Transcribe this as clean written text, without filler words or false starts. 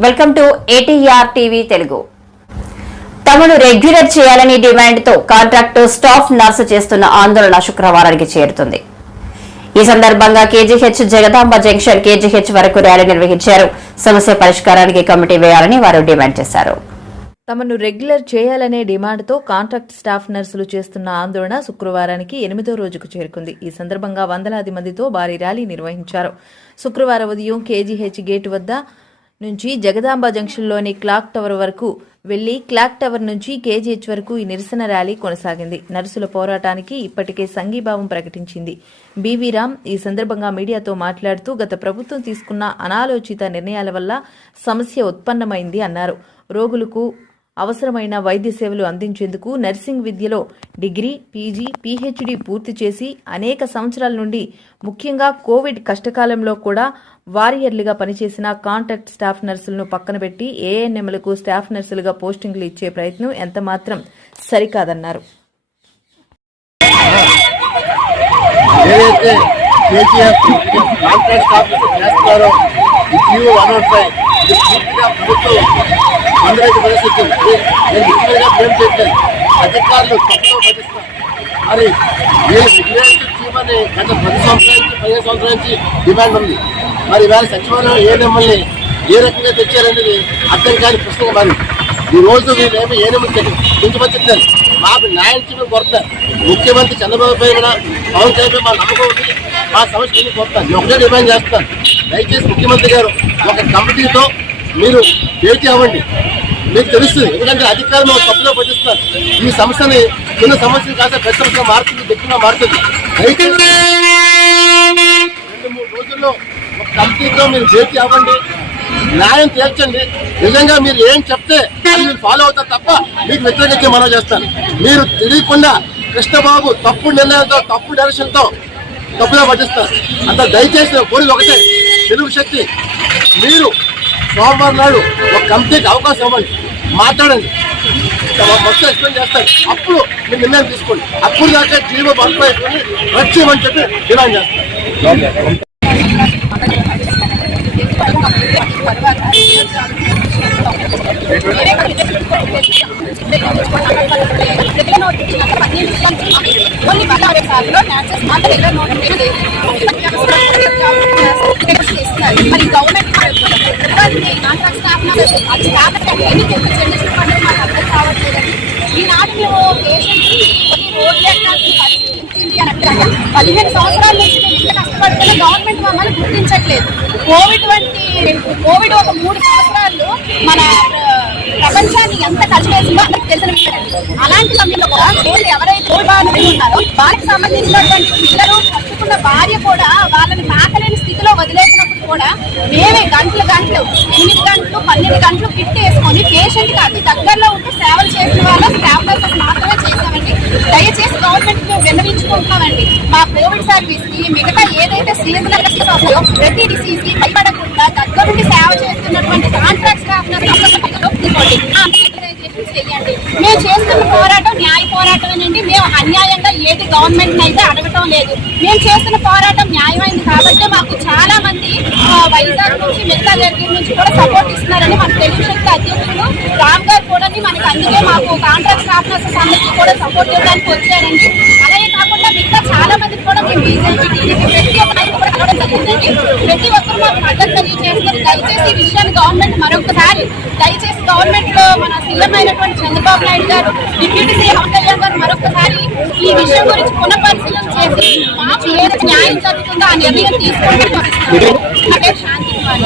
Welcome to ATR TV Telugu. తమను regular చేయాలని డిమాండ్తో contract staff nurse చేస్తున్న ఆందోళన శుక్రవారానికి చేరుతుంది. ఈ సందర్భంగా కేజీహెచ్ జగదాంబ జంక్షన్ కేజీహెచ్ వరకు ర్యాలీ నిర్వహించారు. సమస్య పరిష్కారానికి కమిటీ వేయాలని వారు డిమాండ్ చేశారు. తమను రెగ్యులర్ చేయాలనే డిమాండ్తో కాంట్రాక్ట్ స్టాఫ్ నర్సులు చేస్తున్న ఆందోళన శుక్రవారానికి 8వ రోజుకు చేరుకుంది. ఈ సందర్భంగా వందలాది మందితో భారీ ర్యాలీ నిర్వహించారు. శుక్రవారం ఉదయం కేజీహెచ్ గేట్ వద్ద నుంచి జగదాంబ జంక్షన్లోని క్లాక్ టవర్ వరకు వెళ్లి క్లాక్ టవర్ నుంచి కేజీహెచ్ వరకు ఈ నిరసన ర్యాలీ కొనసాగింది. నర్సుల పోరాటానికి ఇప్పటికే సంఘీభావం ప్రకటించింది. బీవీ రామ్ ఈ సందర్భంగా మీడియాతో మాట్లాడుతూ గత ప్రభుత్వం తీసుకున్న అనాలోచిత నిర్ణయాల వల్ల సమస్య ఉత్పన్నమైంది అన్నారు. రోగులకు అవసరమైన వైద్య సేవలు అందించేందుకు నర్సింగ్ విద్యలో డిగ్రీ, పీజీ, పీహెచ్డీ పూర్తి చేసి అనేక సంవత్సరాల నుండి ముఖ్యంగా కోవిడ్ కష్టకాలంలో కూడా వారియర్లుగా పనిచేసిన కాంట్రాక్ట్ స్టాఫ్ నర్సులను పక్కన పెట్టి ఏఎన్ఎంలకు స్టాఫ్ నర్సులుగా పోస్టింగ్లు ఇచ్చే ప్రయత్నం ఎంతమాత్రం సరికాదన్నారు. అధికారులు తప్పులో పట్టిస్తారు. మరి చేయమని గత 10 సంవత్సరాల నుంచి డిమాండ్ ఉంది. మరి ఇవాళ సచివాలయం ఏఎన్ఎంఎల్ని ఏ రకంగా తెచ్చారనేది అర్థం కాని పుస్తకం. మరి ఈ రోజు వీళ్ళేమో ఏఎన్ఎంఎల్ కించపరుచుతున్నారు. మాకు న్యాయం చేయడం కొడతారు. ముఖ్యమంత్రి చంద్రబాబు పై కూడా పవన్ కళ్యాణ్ మా నమ్మకం ఉంది. మా సమస్యలు కొడతారు. ఒకటే డిమాండ్ చేస్తాను, దయచేసి ముఖ్యమంత్రి గారు ఒక కమిటీతో మీరు భేటీ అవ్వండి. మీకు తెలుస్తుంది, ఎందుకంటే అధికారులు తప్పులో పట్టిస్తారు. ఈ సమస్యని చిన్న సమస్యలు కాస్త పెద్ద సమస్య మారుతుంది, గట్టిగా మారుతుంది. దయచేసి 2-3 రోజుల్లో ఒక కమిటీతో మీరు భేటీ అవ్వండి, న్యాయం తీర్చండి. నిజంగా మీరు ఏం చెప్తే అది మీరు ఫాలో అవుతారు తప్ప మీకు వ్యతిరేకించి మనం చేస్తాను. మీరు తెలియకుండా కృష్ణబాబు తప్పుడు నిర్ణయంతో తప్పుడు డైరెక్షన్తో తప్పులో పట్టిస్తారు. అంత దయచేసి కోరిక ఒకటే, తెలుగు శక్తి మీరు సోమవారం నాడు ఒక కమిటీకి అవకాశం ఇవ్వండి, మాట్లాడండి, మొత్తం ఎక్స్ప్లెయిన్ చేస్తారు. అప్పుడు మీరు నిర్ణయం తీసుకోండి. అప్పుడు దాకా జీవో బంద్ అయిపోయి వచ్చేయమని చెప్పి డిమాండ్ చేస్తారు. మరి గవర్నమెంట్ కాంట్రాక్ట్ స్టాఫ్ మాకు అర్థం కావట్లేదని ఈనాడు మేము పేషెంట్కి రోడ్లు ఎక్కాల్సిన పరిస్థితి ఇచ్చింది అని అంటే 15 సంవత్సరాల నుంచి మేము ఇంత కష్టపడుతున్న గవర్నమెంట్ మమ్మల్ని గుర్తించట్లేదు. కోవిడ్ ఒక 3 సంవత్సరాలు మన ప్రపంచాన్ని ఎంత కలిపేసిందో అందరికి తెలిసిన విషయం. అలాంటి సమయంలో కూడా పేరు ఎవరైతే ఉన్నారో వారికి సంబంధించినటువంటి పిల్లలు చదువుకున్న భార్య కూడా వాళ్ళని తాకలేని స్థితిలో వదిలేసినప్పుడు కూడా మేమే గంటలు 8 గంటలు 12 గంటలు ఫిట్ వేసుకొని పేషెంట్కి అతి దగ్గరలో ఉంటూ సేవలు చేసిన వాళ్ళ స్టాఫ్ నర్సెస్ మాత్రమే చేసామండి. దయచేసి గవర్నమెంట్ మేము విన్నవించుకుంటున్నామండి. మా కోవిడ్ సర్వీస్ కి మిగతా ఏదైతే సీజనల్ డిసీజ్ వస్తాయో ప్రతి డిసీజ్ కి భయపడకుండా దగ్గర నుండి సేవ చేస్తున్నటువంటి కాంట్రాక్ట్ స్టాఫ్ నర్సెస్ చేయండి. మేము చేస్తున్న పోరాటం న్యాయ పోరాటమేనండి. మేము అన్యాయంగా ఏది గవర్నమెంట్ అయితే అడగటం లేదు. మేము చేస్తున్న పోరాటం న్యాయమైంది కాబట్టి మాకు చాలా మంది వైజాగ్ నుంచి మిగతా దగ్గర నుంచి కూడా సపోర్ట్ ఇస్తున్నారని మన తెలుగు శక్తి అధ్యక్షులు రామ్ గారు కూడా మనకి అందుకే మాకు కాంట్రాక్ట్ స్టాఫ్ నర్సెస్ అందరికీ కూడా సపోర్ట్ ఇవ్వడానికి వచ్చారండి. అలాగే కాకుండా మిగతా చాలా మందికి కూడా మేము బీజేపీ, టీడీపీ ప్రతి ఒక్క నాయకులు కూడా కలవడం జరిగిందండి. ప్రతి ఒక్కరు మాకు మద్దతు తెలియజేస్తారు. దయచేసి ఈ విషయాన్ని గవర్నమెంట్ మరొకసారి దయచేసి గవర్నమెంట్ లో మన సీఎం అయినటువంటి చంద్రబాబు నాయుడు గారు, డిప్యూటీ సీఎం పవన్ కళ్యాణ్ గారు మరొకసారి ఈ విషయం గురించి పునఃపరిశీలన చేసి మాకు ఏదైతే న్యాయం జరుగుతుందో ఆ నిర్ణయం తీసుకుంటే శాంతి కుమార్.